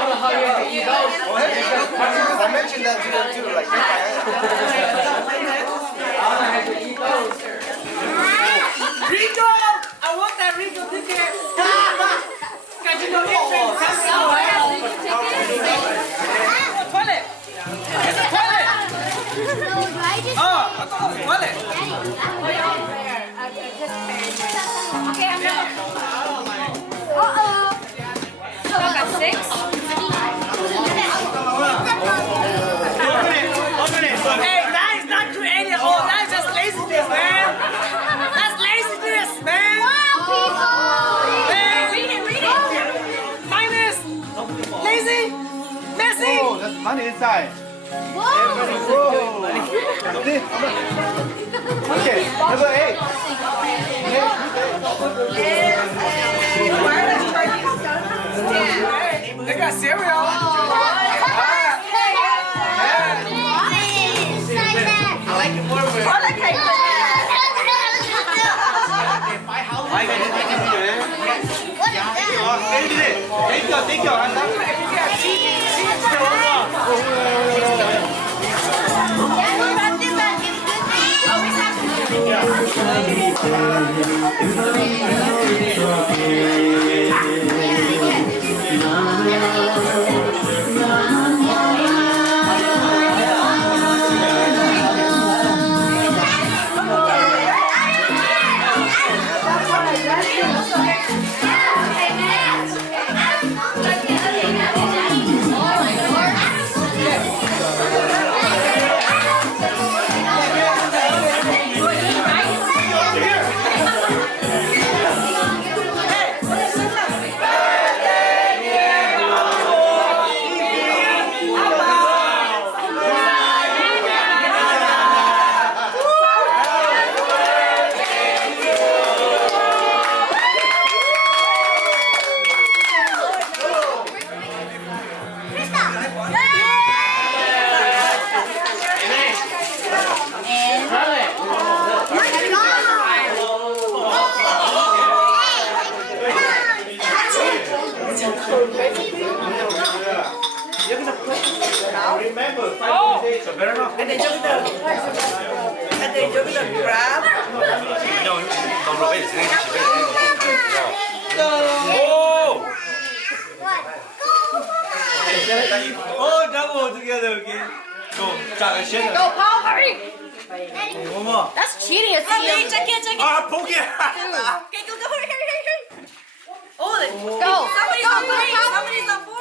don't know how you have to eat those. I mentioned that to them too, like I don't have to eat those. Rico! I want that Rico ticket! Casino entrance! Toilet! It's a toilet! Oh, toilet! Okay, I'm done. Uh-oh. So I got 6. Open it! Hey, that is not creative. Oh, that is just laziness, man! That's laziness, man! Man, read it! Minus! Lazy! Messy! Oh, that's money inside. Whoa! Okay, number 8. They got cereal! Thank you. And then you're gonna grab. Oh, double together again. Go, Go, Paul, hurry! one more. That's cheating. It's cheating. Check it. Ah, poke it. Okay, go, hurry. Oh, Go. somebody's Go, on go, 3. go. Somebody's on 4.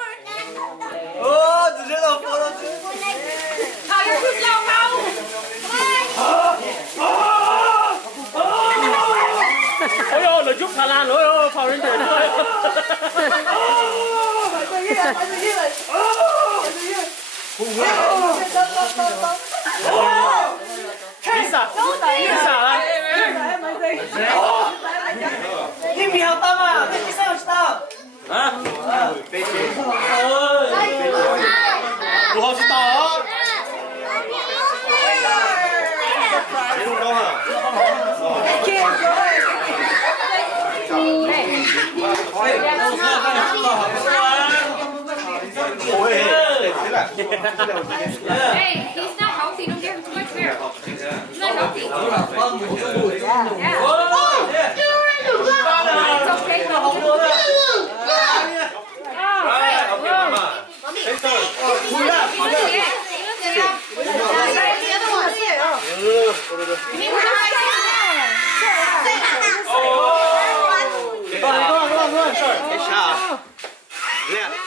Oh, the little photo. How you're too slow, Paul. Ôi ôi, nó giúp Hà Lan nữa, phòng đến tiền thôi. Lisa, Lisa, 힘이 없다마. 뺏기 세웠다. Hả? Ủa, không to hả? Không to hả? Hey, he's not healthy. Don't give him too much fear. He's not healthy. Yeah. It's okay. Go on. Short. Good shot. Yeah.